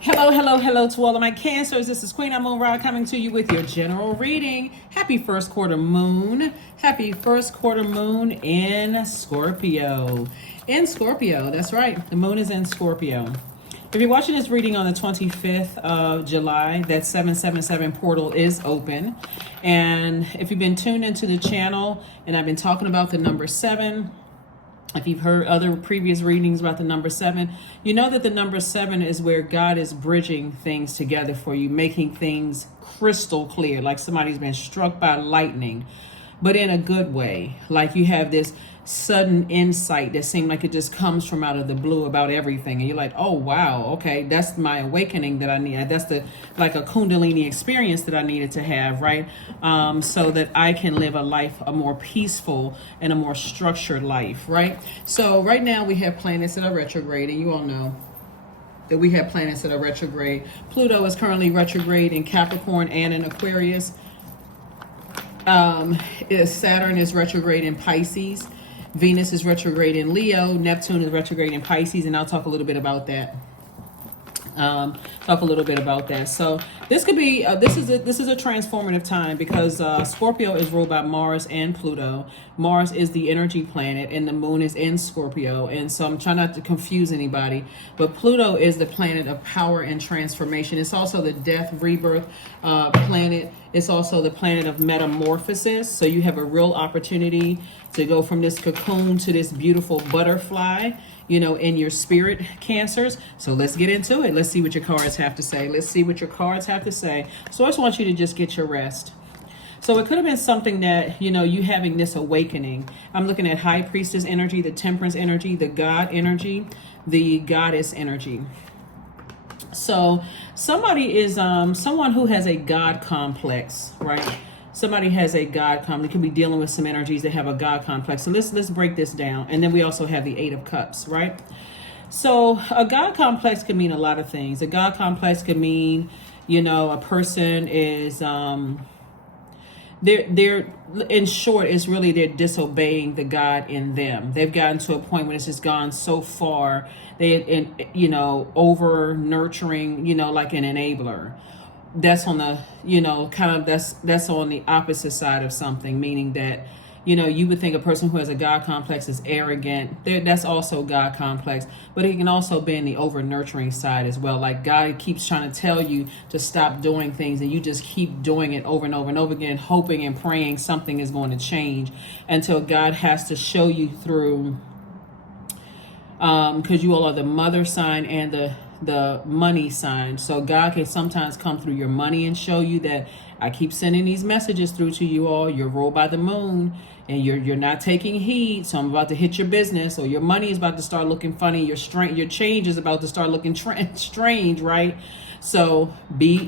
Hello, hello, hello to all of my cancers. This is Queen Amun Ra coming to you with your general reading. Happy first quarter moon. Happy first quarter moon in Scorpio. In Scorpio, that's right. The moon is in Scorpio. If you're watching this reading on the 25th of July, that 777 portal is open. And if you've been tuned into the channel and I've been talking about the number 7, if you've heard other previous readings about the number 7, you know that the number 7 is where God is bridging things together for you, making things crystal clear, like somebody's been struck by lightning, but in a good way. Like you have this sudden insight that seemed like it just comes from out of the blue about everything. And you're like, oh, wow, okay, that's my awakening that I need. That's like a Kundalini experience that I needed to have, right? So that I can live a more peaceful and a more structured life, right? So right now we have planets that are retrograde, and you all know that we have planets that are retrograde. Pluto is currently retrograde in Capricorn and in Aquarius. Saturn is retrograde in Pisces. Venus is retrograde in Leo. Neptune is retrograde in Pisces, and I'll talk a little bit about that. So this could be this is a transformative time because Scorpio is ruled by Mars and Pluto. Mars is the energy planet, and the moon is in Scorpio. And so I'm trying not to confuse anybody, but Pluto is the planet of power and transformation. It's also the death, rebirth planet. It's also the planet of metamorphosis. So you have a real opportunity to go from this cocoon to this beautiful butterfly, you know, in your spirit, Cancers. So let's get into it. Let's see what your cards have to say. So I just want you to just get your rest. So it could have been something that, you know, you having this awakening. I'm looking at High Priestess energy, the Temperance energy, the God energy, the Goddess energy. So somebody is someone who has a God complex, right? Somebody has a God complex. They could be dealing with some energies that have a God complex. So let's break this down. And then we also have the Eight of Cups, right? So a God complex could mean a lot of things. A God complex could mean, you know, a person is they're in short, it's really they're disobeying the God in them. They've gotten to a point when it's just gone so far. Over nurturing, you know, like an enabler. That's on the, you know, kind of that's on the opposite side of something, meaning that, you know, you would think a person who has a God complex is arrogant. That's also God complex, but it can also be in the over nurturing side as well. Like God keeps trying to tell you to stop doing things, and you just keep doing it over and over and over again, hoping and praying something is going to change until God has to show you through. Because you all are the mother sign and the money sign. So God can sometimes come through your money and show you that I keep sending these messages through to you all. You're ruled by the moon and you're not taking heed. So I'm about to hit your business, or your money is about to start looking funny. Your change is about to start looking strange, right? So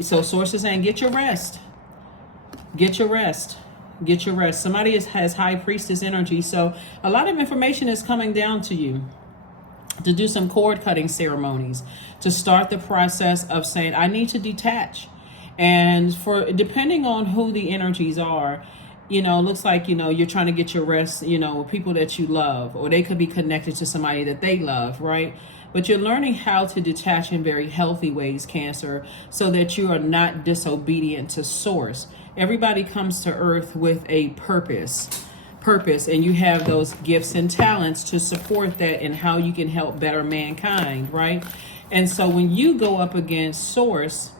sources saying get your rest. Get your rest. Somebody has High Priestess energy. So a lot of information is coming down to you to do some cord cutting ceremonies, to start the process of saying, I need to detach. And for depending on who the energies are, you know, looks like, you know, you're trying to get your rest, you know, with people that you love, or they could be connected to somebody that they love, right? But you're learning how to detach in very healthy ways, Cancer, so that you are not disobedient to source. Everybody comes to earth with a purpose, and you have those gifts and talents to support that and how you can help better mankind, right? And so when you go up against source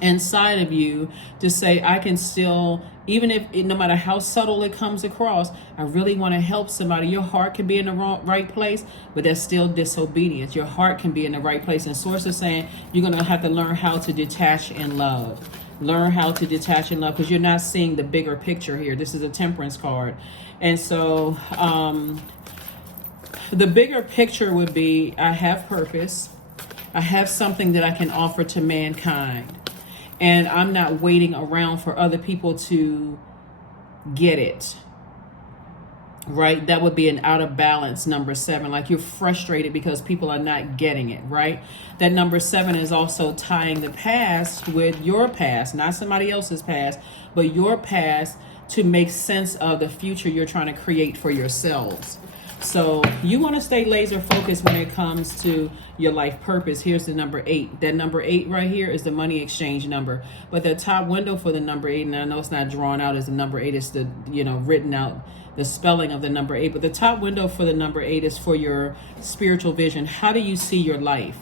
inside of you to say, I can still, even if no matter how subtle it comes across, I really want to help somebody. Your heart can be in the right place, but that's still disobedience. Your heart can be in the right place, and source is saying you're going to have to learn how to detach in love. Learn how to detach in love, because you're not seeing the bigger picture here. This is a Temperance card. And so the bigger picture would be, I have purpose. I have something that I can offer to mankind. And I'm not waiting around for other people to get it. Right? That would be an out of balance number 7. Like you're frustrated because people are not getting it, right? That number 7 is also tying the past with your past, not somebody else's past, but your past, to make sense of the future you're trying to create for yourselves. So you want to stay laser focused when it comes to your life purpose. Here's the number 8. That number 8 right here is the money exchange number. But the top window for the number 8, and I know it's not drawn out as the number 8, is the, written out, the spelling of the number 8. But the top window for the number 8 is for your spiritual vision. How do you see your life?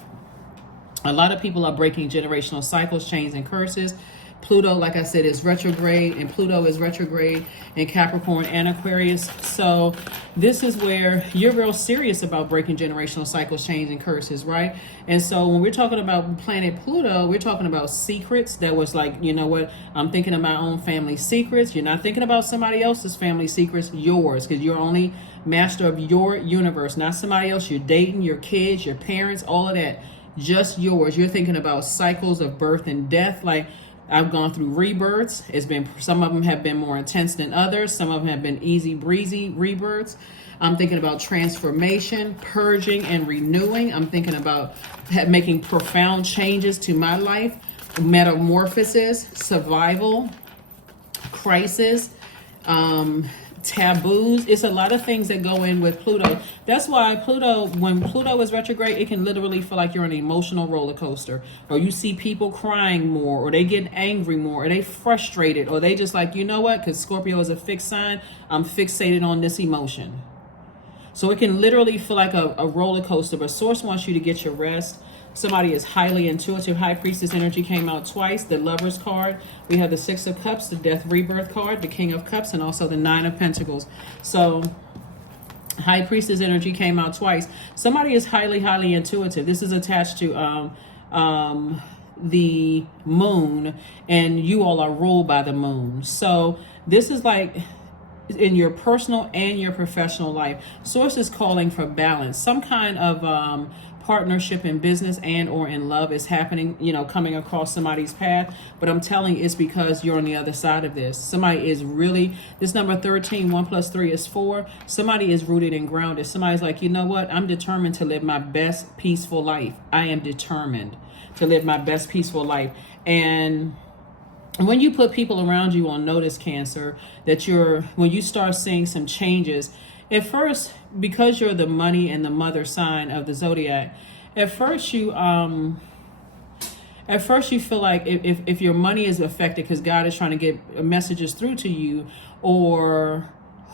A lot of people are breaking generational cycles, chains, and curses. Pluto, like I said, is retrograde, and Pluto is retrograde in Capricorn and Aquarius. So this is where you're real serious about breaking generational cycles, chains, and curses, right? And so when we're talking about planet Pluto, we're talking about secrets. That was like, you know what? I'm thinking of my own family secrets. You're not thinking about somebody else's family secrets, yours, because you're only master of your universe, not somebody else. You're dating, your kids, your parents, all of that, just yours. You're thinking about cycles of birth and death. Like, I've gone through rebirths. Some of them have been more intense than others. Some of them have been easy breezy rebirths. I'm thinking about transformation, purging, and renewing. I'm thinking about making profound changes to my life, metamorphosis, survival, crisis, taboos. It's a lot of things that go in with Pluto. That's why when Pluto is retrograde, it can literally feel like you're on an emotional roller coaster, or you see people crying more, or they get angry more, or they frustrated, or they just like, you know what, because Scorpio is a fixed sign, I'm fixated on this emotion. So it can literally feel like a roller coaster, but Source wants you to get your rest. Somebody is highly intuitive. High Priestess energy came out twice. The Lovers card. We have the Six of Cups, the Death Rebirth card, the King of Cups, and also the Nine of Pentacles. So High Priestess energy came out twice. Somebody is highly, highly intuitive. This is attached to the moon, and you all are ruled by the moon. So this is like in your personal and your professional life. Source is calling for balance. Some kind of partnership in business and or in love is happening, coming across somebody's path. But I'm telling you, it's because you're on the other side of this. Somebody is really, this number 13, 1 plus 3 is 4. Somebody is rooted and grounded. Somebody's like, you know what? I'm determined to live my best peaceful life. I am determined to live my best peaceful life. And when you put people around you on notice, Cancer, that when you start seeing some changes, at first, because you're the money and the mother sign of the Zodiac, at first you feel like if your money is affected because God is trying to get messages through to you, or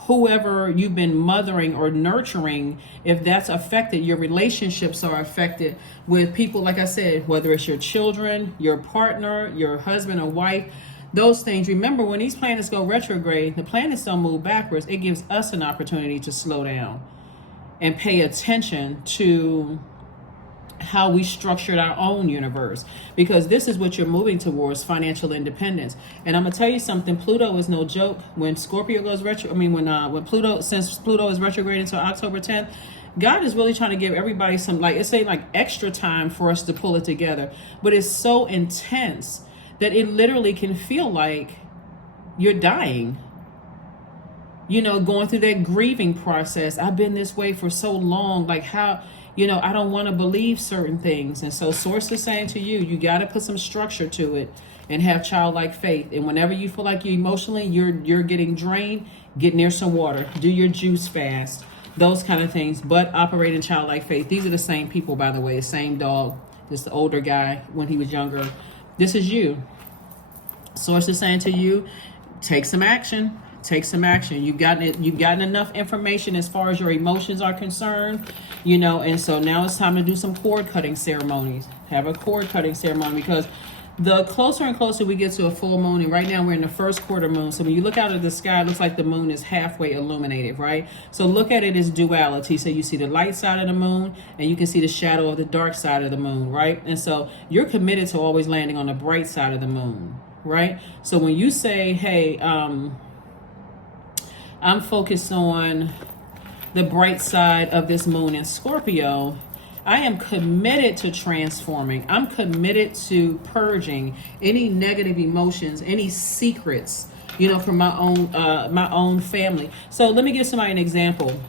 whoever you've been mothering or nurturing, if that's affected, your relationships are affected with people, like I said, whether it's your children, your partner, your husband or wife, those things. Remember, when these planets go retrograde, the planets don't move backwards. It gives us an opportunity to slow down and pay attention to how we structured our own universe, because this is what you're moving towards, financial independence. And I'm gonna tell you something, Pluto is no joke. When Scorpio goes when Pluto, since Pluto is retrograde until October 10th, God is really trying to give everybody some, extra time for us to pull it together. But it's so intense that it literally can feel like you're dying. Going through that grieving process. I've been this way for so long. Like how, I don't want to believe certain things. And so Source is saying to you, you got to put some structure to it and have childlike faith. And whenever you feel like you're getting drained, get near some water. Do your juice fast. Those kind of things. But operate in childlike faith. These are the same people, by the way. The same dog. This the older guy when he was younger. This is you. Source is saying to you, take some action. Take some action. You've gotten enough information as far as your emotions are concerned, and so now it's time to do some cord cutting ceremonies. Have a cord cutting ceremony, because the closer and closer we get to a full moon, and right now we're in the first quarter moon. So when you look out of the sky, it looks like the moon is halfway illuminated, right? So look at it as duality. So you see the light side of the moon, and you can see the shadow of the dark side of the moon, right? And so you're committed to always landing on the bright side of the moon, right? So when you say, hey, I'm focused on the bright side of this moon in Scorpio, I am committed to transforming. I'm committed to purging any negative emotions, any secrets, from my own family. So let me give somebody an example.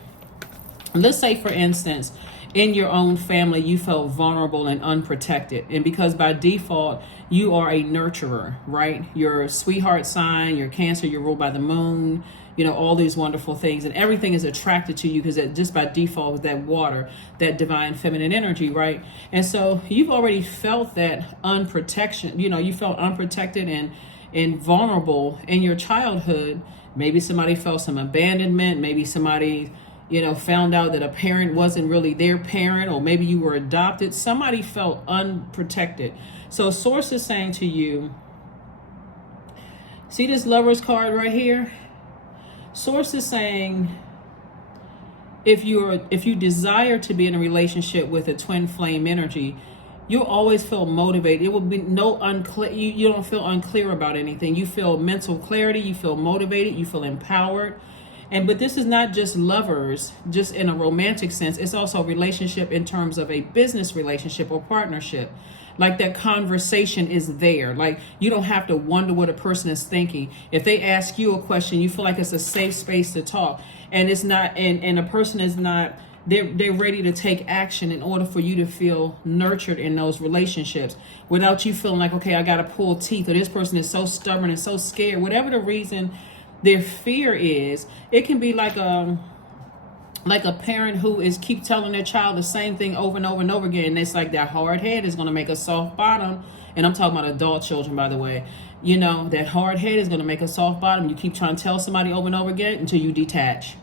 Let's say, for instance, in your own family, you felt vulnerable and unprotected. And because by default, you are a nurturer, right? Your sweetheart sign, your Cancer, you're ruled by the moon. all these wonderful things, and everything is attracted to you because just by default with that water, that divine feminine energy, right? And so you've already felt that unprotection. You felt unprotected and vulnerable in your childhood. Maybe somebody felt some abandonment. Maybe somebody found out that a parent wasn't really their parent, or maybe you were adopted. Somebody felt unprotected. So Source is saying to you, see this Lover's card right here? Source is saying, if you desire to be in a relationship with a twin flame energy, you'll always feel motivated. It will be no unclear. You don't feel unclear about anything. You feel mental clarity. You feel motivated. You feel empowered. But this is not just lovers, just in a romantic sense. It's also a relationship in terms of a business relationship or partnership. Like that conversation is there. Like you don't have to wonder what a person is thinking. If they ask you a question, you feel like it's a safe space to talk. And it's not, and a person is not, they're ready to take action in order for you to feel nurtured in those relationships without you feeling like, okay, I got to pull teeth, or this person is so stubborn and so scared. Whatever the reason their fear is, it can be like a parent who is keep telling their child the same thing over and over and over again. And it's like that hard head is going to make a soft bottom. And I'm talking about adult children, by the way. That hard head is going to make a soft bottom. You keep trying to tell somebody over and over again until you detach.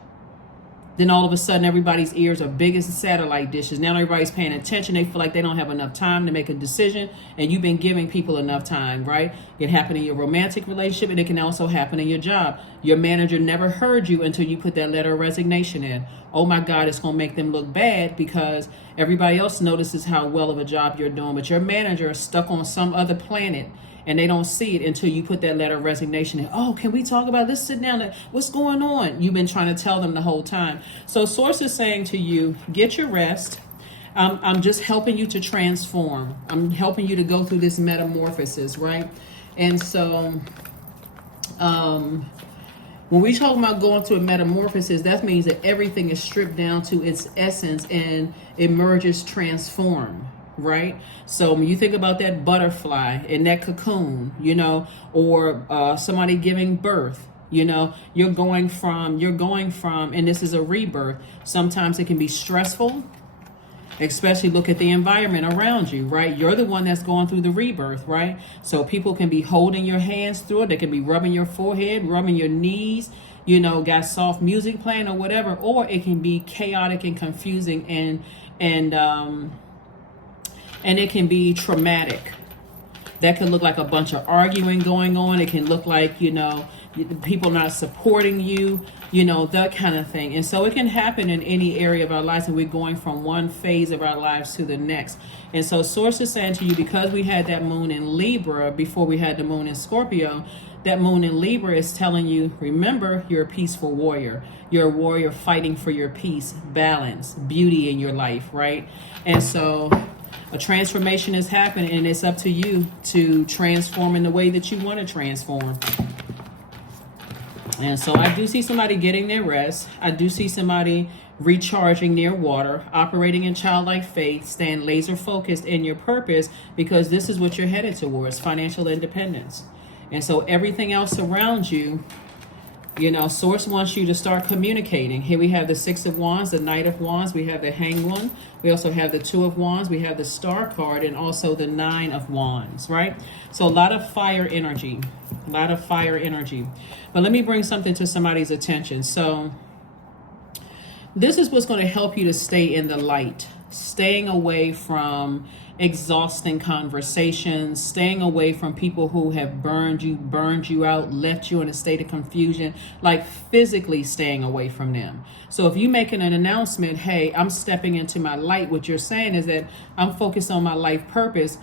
Then all of a sudden, everybody's ears are big as satellite dishes. Now everybody's paying attention. They feel like they don't have enough time to make a decision. And you've been giving people enough time, right? It happened in your romantic relationship, and it can also happen in your job. Your manager never heard you until you put that letter of resignation in. Oh my God, it's going to make them look bad because everybody else notices how well of a job you're doing. But your manager is stuck on some other planet, and they don't see it until you put that letter of resignation in. Oh, can we talk about this? Sit down. What's going on? You've been trying to tell them the whole time. So Source is saying to you, get your rest. I'm just helping you to transform. I'm helping you to go through this metamorphosis, right? And so when we talk about going through a metamorphosis, that means that everything is stripped down to its essence and emerges transformed. Right? So when you think about that butterfly in that cocoon, or somebody giving birth, you're going from, and this is a rebirth. Sometimes it can be stressful, especially look at the environment around you, right? You're the one that's going through the rebirth, right? So people can be holding your hands through it. They can be rubbing your forehead, rubbing your knees, got soft music playing or whatever, or it can be chaotic and confusing and it can be traumatic. That can look like a bunch of arguing going on. It can look like, people not supporting you, that kind of thing. And so it can happen in any area of our lives, and we're going from one phase of our lives to the next. And so Source is saying to you, because we had that moon in Libra before we had the moon in Scorpio, that moon in Libra is telling you, remember, you're a peaceful warrior. You're a warrior fighting for your peace, balance, beauty in your life, right? And so a transformation is happening, and it's up to you to transform in the way that you want to transform. And so I do see somebody getting their rest. I do see somebody recharging near water, operating in childlike faith, staying laser focused in your purpose, because this is what you're headed towards, financial independence. And so everything else around you, Source wants you to start communicating. Here we have the Six of Wands, the Knight of Wands. We have the Hanged One. We also have the Two of Wands. We have the Star card, and also the Nine of Wands, right? So a lot of fire energy, But let me bring something to somebody's attention. So this is what's going to help you to stay in the light, staying away from exhausting conversations, staying away from people who have burned you out, left you in a state of confusion, like physically staying away from them. So if you're making an announcement, hey, I'm stepping into my light, what you're saying is that I'm focused on my life purpose.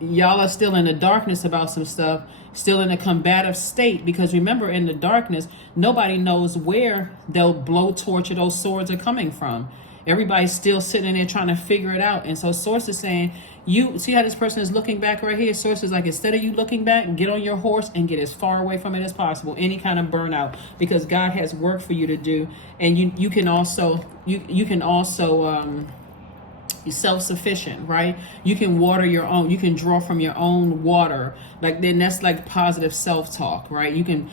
Y'all are still in the darkness about some stuff, still in a combative state, because remember, in the darkness, nobody knows where they'll blow torch or those swords are coming from. Everybody's still sitting in there trying to figure it out. And so Source is saying, you see how this person is looking back right here? Source is like, instead of you looking back, get on your horse and get as far away from it as possible. Any kind of burnout, because God has work for you to do. And you can also You're self-sufficient, right? You can water your own, you can draw from your own water. Like, then that's like positive self-talk, right? You can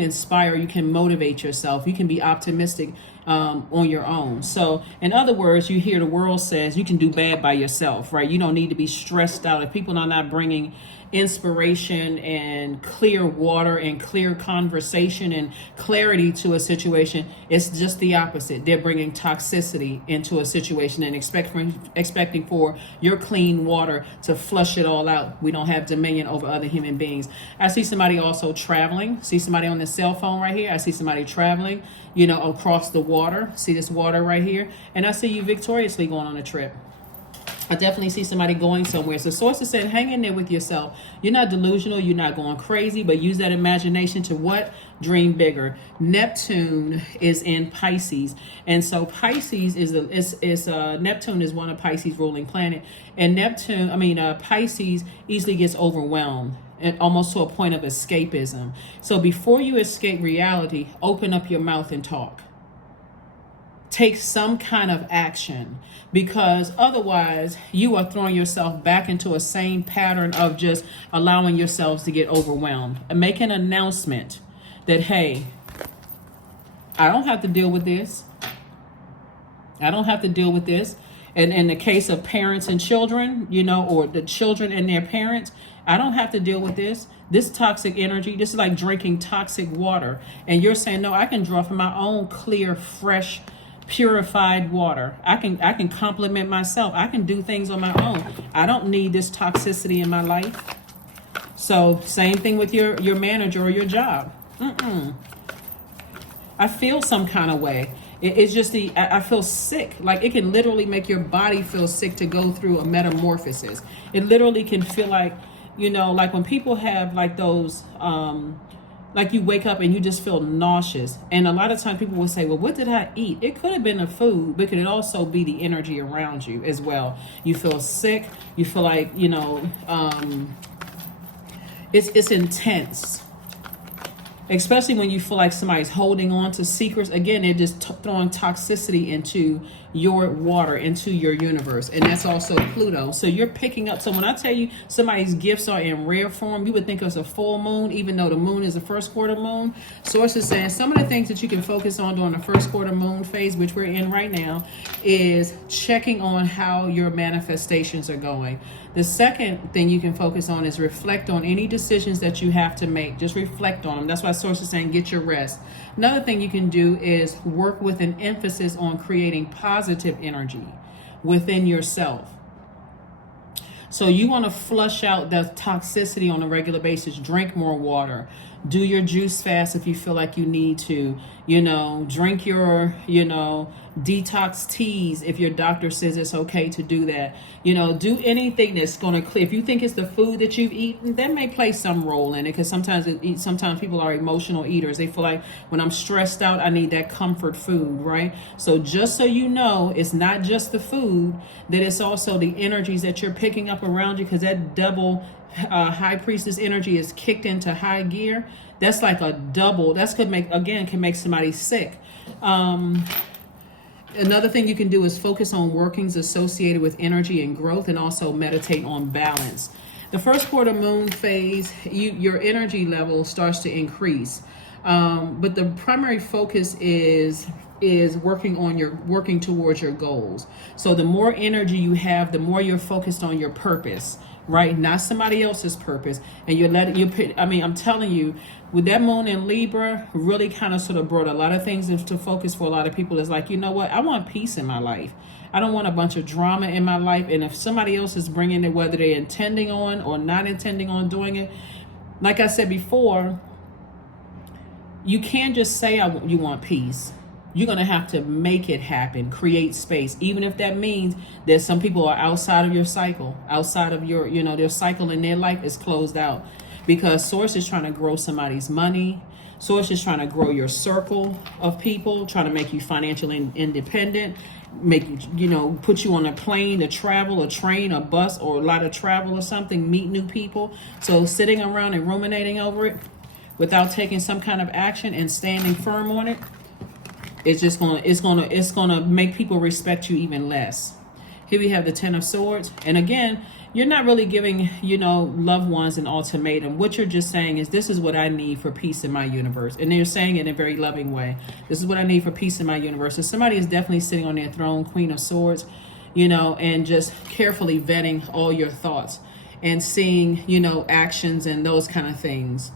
inspire, you can motivate yourself, you can be optimistic on your own. So in other words, you hear the world says you can do bad by yourself, right? You don't need to be stressed out. If people are not bringing inspiration and clear water and clear conversation and clarity to a situation, it's just the opposite. They're bringing toxicity into a situation and expecting for your clean water to flush it all out. We don't have dominion over other human beings. I see somebody also traveling. See somebody on the cell phone right here. I see somebody traveling, across the water. See this water right here? And I see you victoriously going on a trip. I definitely see somebody going somewhere. So sources said, hang in there with yourself. You're not delusional. You're not going crazy, but use that imagination to what? Dream bigger. Neptune is in Pisces. And so Pisces Neptune is one of Pisces' ruling planet. And Pisces easily gets overwhelmed and almost to a point of escapism. So before you escape reality, open up your mouth and talk. Take some kind of action, because otherwise you are throwing yourself back into a same pattern of just allowing yourselves to get overwhelmed. And make an announcement that, hey, I don't have to deal with this. I don't have to deal with this. And in the case of parents and children, or the children and their parents, I don't have to deal with this. This toxic energy, this is like drinking toxic water. And you're saying, no, I can draw from my own clear, fresh, purified water. I can compliment myself. I can do things on my own. I don't need this toxicity in my life. So same thing with your manager or your job. I feel some kind of way. It's just I feel sick. Like, it can literally make your body feel sick to go through a metamorphosis. It literally can feel like, like when people have like those, like you wake up and you just feel nauseous. And a lot of times people will say, well, what did I eat? It could have been the food, but it could also be the energy around you as well. You feel sick. You feel like, it's intense. Especially when you feel like somebody's holding on to secrets. Again, they're just throwing toxicity into your water, into your universe. And that's also Pluto. So you're picking up. So when I tell you somebody's gifts are in rare form, you would think it's a full moon, even though the moon is a first quarter moon. Sources saying some of the things that you can focus on during the first quarter moon phase, which we're in right now, is checking on how your manifestations are going. The second thing you can focus on is reflect on any decisions that you have to make. Just reflect on them. That's why sources saying get your rest. Another thing you can do is work with an emphasis on creating positive energy within yourself. So you want to flush out the toxicity on a regular basis. Drink more water. Do your juice fast if you feel like you need to. Drink your, detox teas if your doctor says it's okay to do that. Do anything that's going to clear. If you think it's the food that you've eaten, that may play some role in it, because sometimes people are emotional eaters. They feel like when I'm stressed out, I need that comfort food, right? So just so you know, it's not just the food, that it's also the energies that you're picking up around you, because that double high priestess energy is kicked into high gear. That's like a double. Can make somebody sick. Another thing you can do is focus on workings associated with energy and growth, and also meditate on balance. The first quarter moon phase, your energy level starts to increase, but the primary focus is working towards your goals. So the more energy you have, the more you're focused on your purpose, right? Not somebody else's purpose. And I'm telling you, with that moon in Libra, really kind of sort of brought a lot of things into focus for a lot of people. It's like, what? I want peace in my life. I don't want a bunch of drama in my life. And if somebody else is bringing it, whether they're intending on or not intending on doing it, like I said before, you can't just say you want peace. You're going to have to make it happen, create space, even if that means that some people are outside of your cycle, outside of your, their cycle in their life is closed out, because source is trying to grow somebody's money. Source is trying to grow your circle of people, trying to make you financially independent, make you, put you on a plane to travel, a train, a bus, or a lot of travel or something, meet new people. So sitting around and ruminating over it without taking some kind of action and standing firm on it, it's gonna make people respect you even less. Here we have the Ten of Swords. And again, you're not really giving, loved ones an ultimatum. What you're just saying is, this is what I need for peace in my universe. And they're saying it in a very loving way. This is what I need for peace in my universe. So somebody is definitely sitting on their throne, Queen of Swords, and just carefully vetting all your thoughts and seeing, actions and those kind of things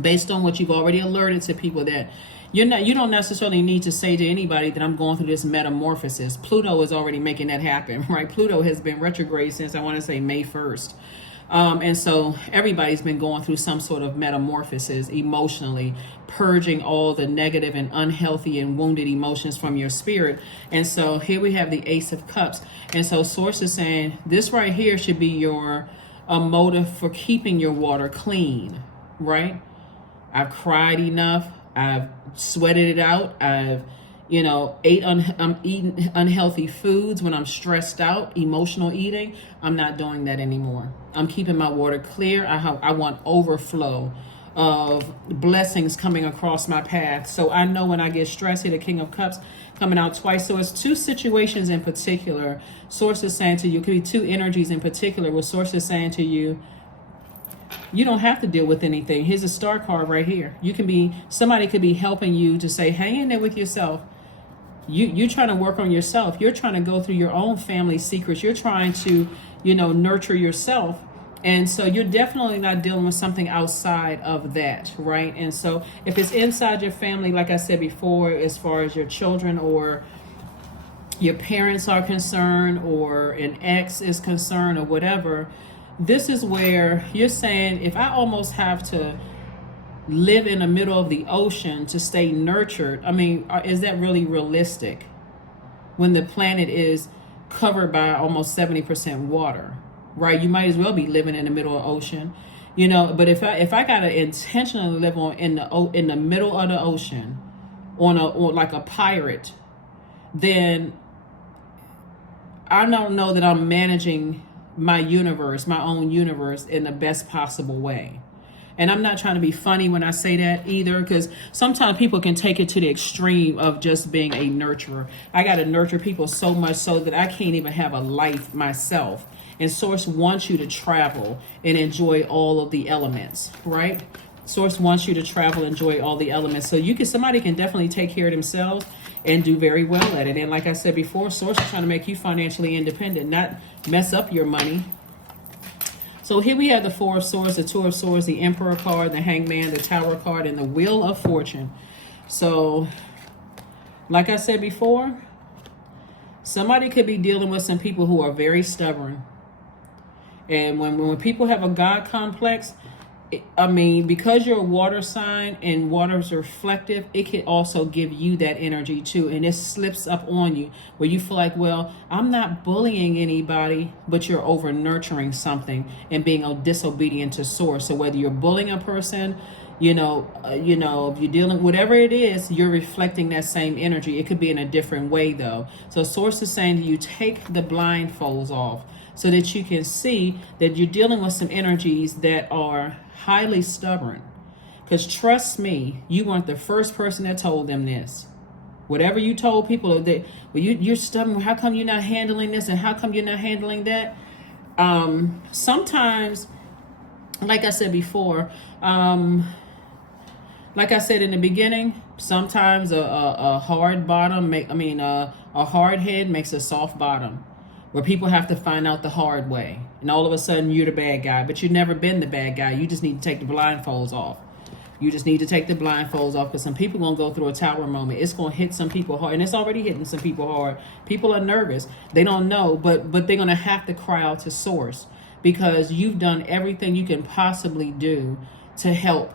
based on what you've already alerted to people, that you don't necessarily need to say to anybody that I'm going through this metamorphosis. Pluto is already making that happen, right? Pluto has been retrograde since, I want to say, May 1st. And so everybody's been going through some sort of metamorphosis emotionally, purging all the negative and unhealthy and wounded emotions from your spirit. And so here we have the Ace of Cups. And so Source is saying this right here should be your motive for keeping your water clean, right? I've cried enough. I've sweated it out. I've, I'm eating unhealthy foods when I'm stressed out, emotional eating. I'm not doing that anymore. I'm keeping my water clear. I want overflow of blessings coming across my path. So I know when I get stressed, here the King of Cups coming out twice. So it's two situations in particular. Source is saying to you, it could be two energies in particular, where Source is saying to you, you don't have to deal with anything. Here's a star card right here. Somebody could be helping you to say, hang in there with yourself. You're trying to work on yourself. You're trying to go through your own family secrets. You're trying to, nurture yourself. And so you're definitely not dealing with something outside of that, right? And so if it's inside your family, like I said before, as far as your children or your parents are concerned, or an ex is concerned, or whatever, this is where you're saying, if I almost have to live in the middle of the ocean to stay nurtured, is that really realistic when the planet is covered by almost 70% water, right? You might as well be living in the middle of the ocean, but if I gotta intentionally live in the middle of the ocean on like a pirate, then I don't know that I'm managing my own universe in the best possible way. And I'm not trying to be funny when I say that either, because sometimes people can take it to the extreme of just being a nurturer. I got to nurture people so much so that I can't even have a life myself. And Source wants you to travel and enjoy all of the elements, right? Source wants you to travel, enjoy all the elements. So somebody can definitely take care of themselves and do very well at it. And like I said before, Source is trying to make you financially independent, not mess up your money. So here we have the Four of Swords, the Two of Swords, the Emperor card, the Hangman, the Tower card, and the Wheel of Fortune. So, like I said before, somebody could be dealing with some people who are very stubborn. And when people have a God complex, because you're a water sign and water is reflective, it can also give you that energy too. And it slips up on you where you feel like, well, I'm not bullying anybody, but you're over nurturing something and being disobedient to Source. So whether you're bullying a person, if you're dealing, whatever it is, you're reflecting that same energy. It could be in a different way though. So Source is saying to you, take the blindfolds off so that you can see that you're dealing with some energies that are highly stubborn. Because trust me, you weren't the first person that told them this. Whatever you told people that, well, you're stubborn, how come you're not handling this and how come you're not handling that? Sometimes, like I said before, like I said in the beginning, sometimes a hard bottom, a hard head makes a soft bottom, where people have to find out the hard way. And all of a sudden you're the bad guy, but you've never been the bad guy. You just need to take the blindfolds off. You just need to take the blindfolds off, because some people going to go through a tower moment. It's going to hit some people hard, and it's already hitting some people hard. People are nervous. They don't know, but they're going to have to cry out to Source, because you've done everything you can possibly do to help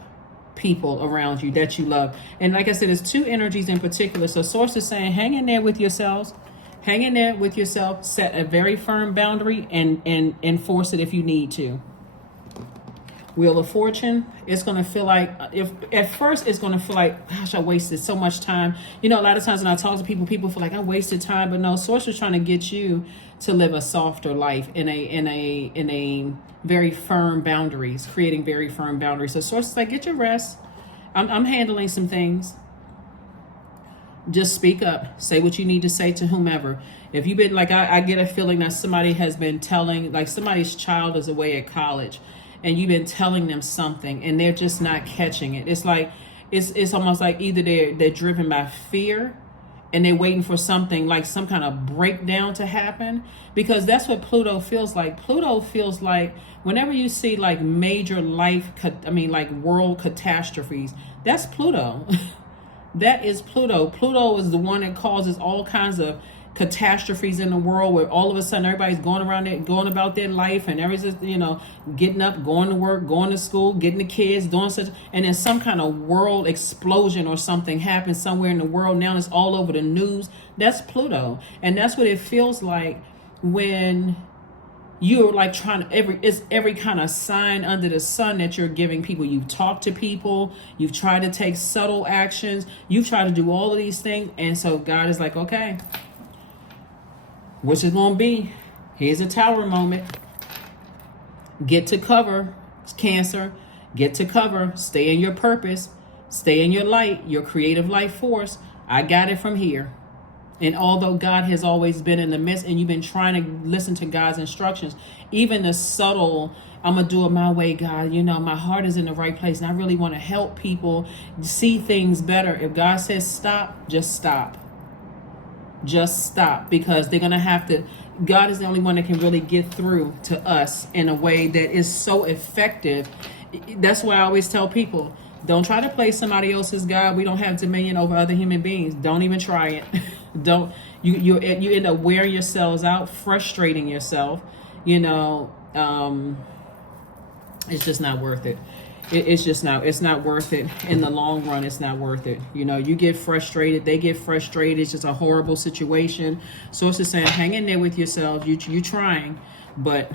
people around you that you love. And like I said, there's two energies in particular. So Source is saying, hang in there with yourselves. Hang in there with yourself. Set a very firm boundary and enforce it if you need to. Wheel of Fortune, it's going to feel like, if at first it's going to feel like, gosh, I wasted so much time. A lot of times when I talk to people feel like I wasted time, but no, Source is trying to get you to live a softer life in a very firm boundaries, creating very firm boundaries. So Source is like, get your rest. I'm handling some things. Just speak up. Say what you need to say to whomever. If you've been like, I get a feeling that somebody has been telling, like somebody's child is away at college and you've been telling them something and they're just not catching it. It's like, it's almost like either they're driven by fear and they're waiting for something like some kind of breakdown to happen, because that's what Pluto feels like. Pluto feels like whenever you see like major like world catastrophes, that's Pluto. That is Pluto. Pluto is the one that causes all kinds of catastrophes in the world, where all of a sudden everybody's going around there, going about their life, and everybody's, getting up, going to work, going to school, getting the kids, doing such, and then some kind of world explosion or something happens somewhere in the world. Now it's all over the news. That's Pluto. And that's what it feels like when you're like it's every kind of sign under the sun that you're giving people. You've talked to people, you've tried to take subtle actions, you've tried to do all of these things, and so God is like, okay, which is going to be, here's a tower moment. Get to cover, Cancer. Get to cover. Stay in your purpose. Stay in your light, your creative life force. I got it from here. And although God has always been in the midst and you've been trying to listen to God's instructions, even the subtle, I'm going to do it my way, God. My heart is in the right place and I really want to help people see things better. If God says stop, just stop. Just stop, because they're going to have to. God is the only one that can really get through to us in a way that is so effective. That's why I always tell people, don't try to play somebody else's God. We don't have dominion over other human beings. Don't even try it. Don't you end up wearing yourselves out, frustrating yourself. It's just not worth it. It's not worth it in the long run. It's not worth it. You get frustrated, they get frustrated. It's just a horrible situation. So it's just saying, hang in there with yourself. You trying, but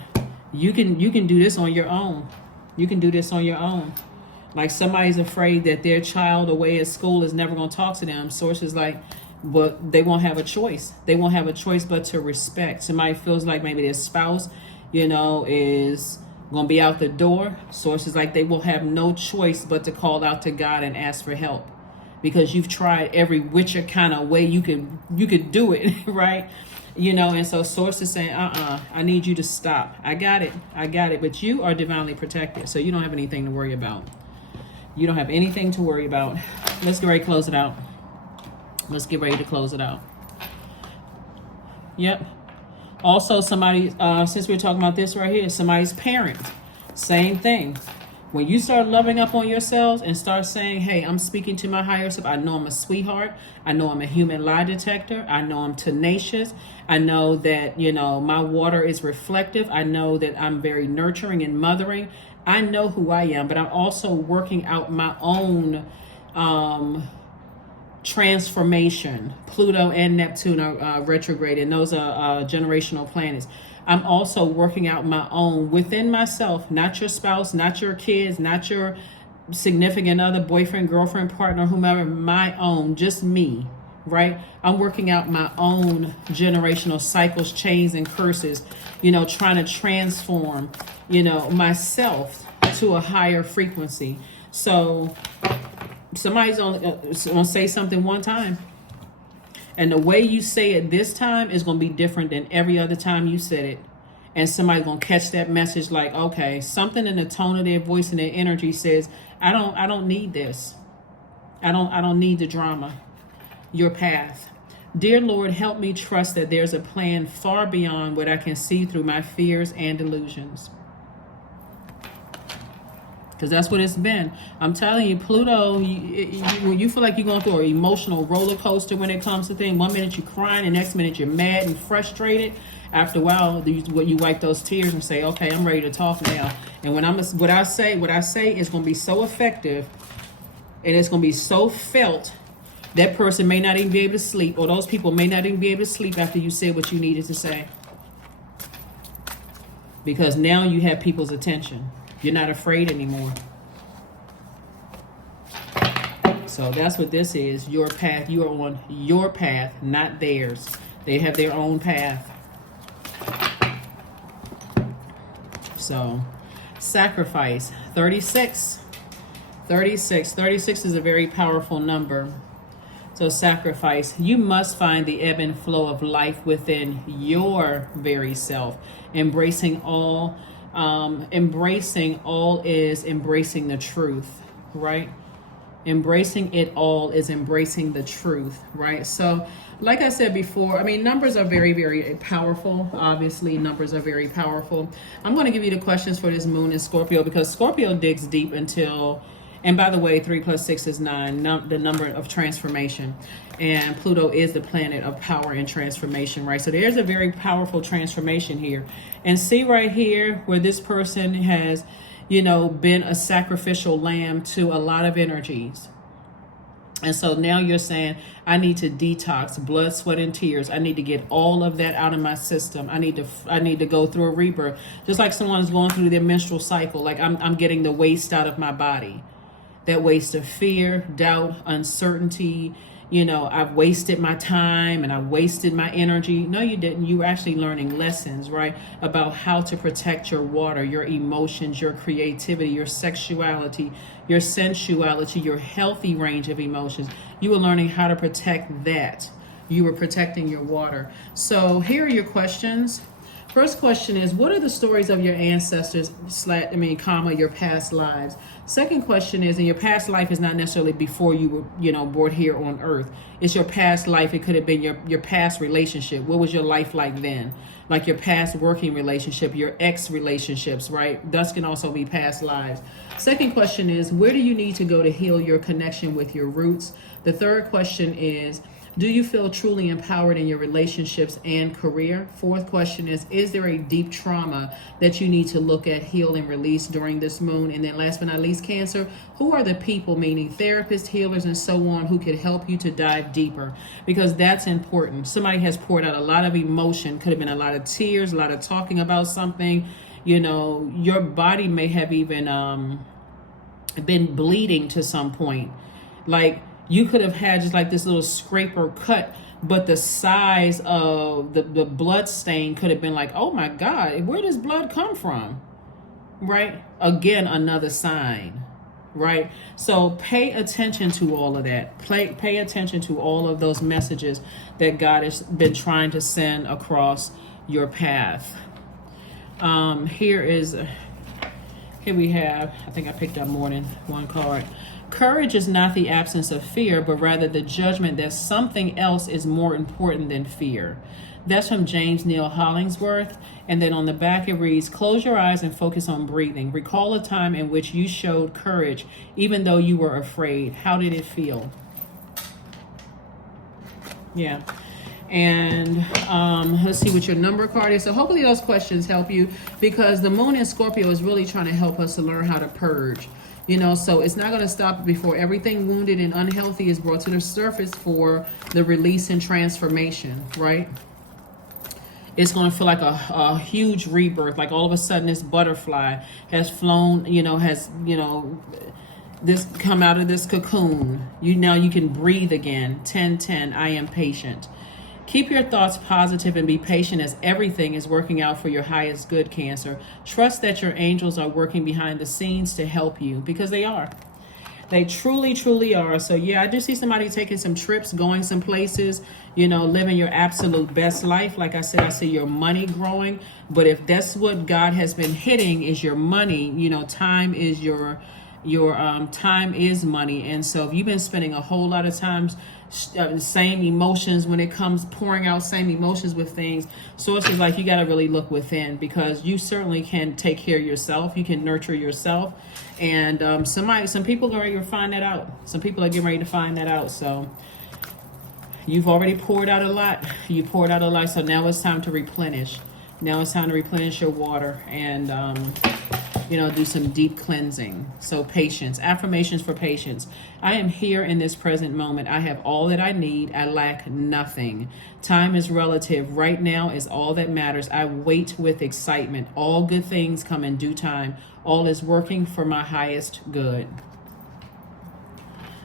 you can do this on your own. You can do this on your own. Like somebody's afraid that their child away at school is never going to talk to them. Sources like, but they won't have a choice. They won't have a choice but to respect. Somebody feels like maybe their spouse, is going to be out the door. Sources like they will have no choice but to call out to God and ask for help, because you've tried every whicher kind of way you could do it, right? And so sources saying, I need you to stop. I got it. But you are divinely protected, so you don't have anything to worry about. You don't have anything to worry about. Let's get ready to close it out. Yep. Also, somebody, since we're talking about this right here, somebody's parent, same thing. When you start loving up on yourselves and start saying, hey, I'm speaking to my higher self. I know I'm a sweetheart. I know I'm a human lie detector. I know I'm tenacious. I know that, my water is reflective. I know that I'm very nurturing and mothering. I know who I am, but I'm also working out my own transformation. Pluto and Neptune are retrograde, and those are generational planets. I'm also working out my own within myself, not your spouse, not your kids, not your significant other, boyfriend, girlfriend, partner, whomever, my own, just me, right? I'm working out my own generational cycles, chains, and curses, trying to transform, myself to a higher frequency. So somebody's going to say something one time, and the way you say it this time is going to be different than every other time you said it. And somebody's going to catch that message like, okay, something in the tone of their voice and their energy says, I don't need this. I don't need the drama. Your path. Dear Lord, help me trust that there's a plan far beyond what I can see through my fears and delusions. Because that's what it's been. I'm telling you, Pluto, you feel like you're going through an emotional roller coaster when it comes to things. 1 minute you're crying, the next minute you're mad and frustrated. After a while, you wipe those tears and say, okay, I'm ready to talk now. And what I say is going to be so effective, and it's going to be so felt, that person may not even be able to sleep, or those people may not even be able to sleep after you said what you needed to say. Because now you have people's attention. You're not afraid anymore. So that's what this is. Your path. You are on your path, not theirs. They have their own path. So, sacrifice. 36. 36 is a very powerful number. So sacrifice. You must find the ebb and flow of life within your very self. Embracing all is embracing the truth, right? Embracing it all is embracing the truth, right? So like I said before, I mean, numbers are very, very powerful. Obviously, numbers are very powerful. I'm going to give you the questions for this moon in Scorpio, because Scorpio digs deep until, and by the way, 3 + 6 is 9, the number of transformation. And Pluto is the planet of power and transformation, right? So there's a very powerful transformation here. And see right here where this person has, been a sacrificial lamb to a lot of energies. And so now you're saying, I need to detox, blood, sweat, and tears. I need to get all of that out of my system. I need to go through a rebirth. Just like someone's going through their menstrual cycle. Like I'm getting the waste out of my body. That waste of fear, doubt, uncertainty. I've wasted my time and I've wasted my energy. No, you didn't. You were actually learning lessons, right? About how to protect your water, your emotions, your creativity, your sexuality, your sensuality, your healthy range of emotions. You were learning how to protect that. You were protecting your water. So here are your questions. First question is, what are the stories of your ancestors, your past lives? Second question is, and your past life is not necessarily before you were, born here on earth. It's your past life. It could have been your past relationship. What was your life like then? Like your past working relationship, your ex relationships, right? Thus can also be past lives. Second question is, where do you need to go to heal your connection with your roots? The third question is, do you feel truly empowered in your relationships and career? Fourth question is there a deep trauma that you need to look at, heal, and release during this moon? And then last but not least, Cancer, who are the people, meaning therapists, healers, and so on, who could help you to dive deeper? Because that's important. Somebody has poured out a lot of emotion, could have been a lot of tears, a lot of talking about something. Your body may have even been bleeding to some point. Like, you could have had just like this little scrape or cut, but the size of the blood stain could have been like, oh my God, where does blood come from? Right? Again, another sign, right? So pay attention to all of that. Pay attention to all of those messages that God has been trying to send across your path. Here we have, I think I picked up more than one card. Courage is not the absence of fear, but rather the judgment that something else is more important than fear. That's from James Neal Hollingsworth. And then on the back it reads, close your eyes and focus on breathing. Recall a time in which you showed courage, even though you were afraid. How did it feel? Yeah. And let's see what your number card is. So hopefully those questions help you, because the moon in Scorpio is really trying to help us to learn how to purge. So it's not going to stop before everything wounded and unhealthy is brought to the surface for the release and transformation, right? It's going to feel like a huge rebirth. Like all of a sudden this butterfly has flown, this come out of this cocoon. Now you can breathe again. 10-10, I am patient. Keep your thoughts positive and be patient, as everything is working out for your highest good, Cancer. Trust that your angels are working behind the scenes to help you, because they are. They truly, truly are. So yeah, I do see somebody taking some trips, going some places, living your absolute best life. Like I said, I see your money growing. But if that's what God has been hitting is your money, time is your time is money. And so if you've been spending a whole lot of times same emotions when it comes pouring out same emotions with things, so it's just like you got to really look within, because you certainly can take care of yourself. You can nurture yourself. And some people are ready to find that out. Some people are getting ready to find that out. So you've already poured out a lot. You poured out a lot. So now it's time to replenish. Now it's time to replenish your water and do some deep cleansing. So patience, affirmations for patience. I am here in this present moment. I have all that I need. I lack nothing. Time is relative. Right now is all that matters. I wait with excitement. All good things come in due time. All is working for my highest good.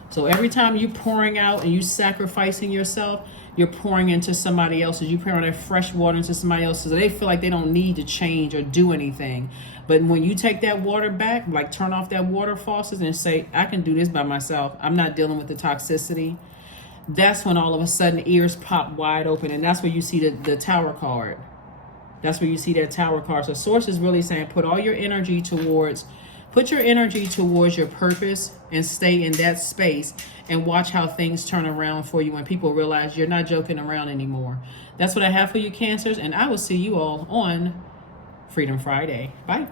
So every time you're pouring out and you sacrificing yourself, you're pouring into somebody else's. You pouring that fresh water into somebody else's. So they feel like they don't need to change or do anything. But when you take that water back, like turn off that water faucet and say, I can do this by myself. I'm not dealing with the toxicity. that's when all of a sudden ears pop wide open, and that's where you see the Tower card. That's where you see that Tower card. So Source is really saying put your energy towards your purpose and stay in that space and watch how things turn around for you when people realize you're not joking around anymore. That's what I have for you, Cancers, and I will see you all on Freedom Friday. Bye.